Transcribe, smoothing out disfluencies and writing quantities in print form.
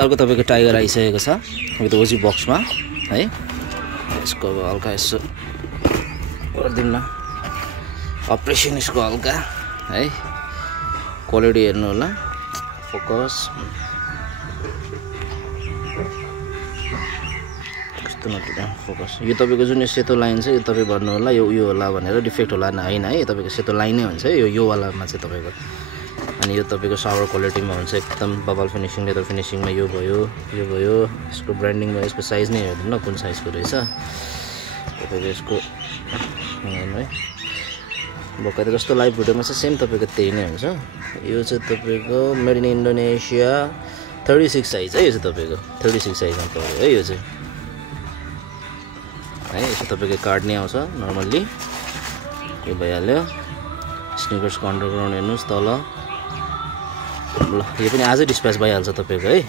अर्को तपाईको टाइगर आइसकेको छ यो त ओजी बक्समा है यसको हल्का यसो गर्दिम न अपरेसन यसको हल्का है क्वालिटी हेर्नु होला फोकस कस्तो नटुटा फोकस यो तपाईको जुन सेतो लाइन छ यो तपाई भन्नु होला यो होला भनेर डिफेक्ट होला हैन है तपाईको सेतो लाइनै हुन्छ यो वालामा चाहिँ तपाईको अनि यो तपाईको सावर क्वालिटीमा हुन्छ एकदम बबल फिनिशिङ लेदर फिनिशिङमा यो भयो यसको ब्रान्डिङमा यसको साइज नै हेर्नु न कुन साइजको रहेछ तपाईको यसको है बकाइदा जस्तो लाइभ भिडियोमा चाहिँ सेम तपाईको त्यही नै हुन्छ यो चाहिँ तपाईको मेड इन इन्डोनेसिया 36 साइज है यो चाहिँ तपाईको 36 साइजमा पर्यो है यो चाहिँ है यसको तपाईको कार्ड नै आउँछ नर्मल्ली यो भइहाल्यो स्निकर्सको अन्डरग्राउन्ड हेर्नुस् तल ल यो पनि आजै डिस्प्याच भइहाल्छ तपाईको है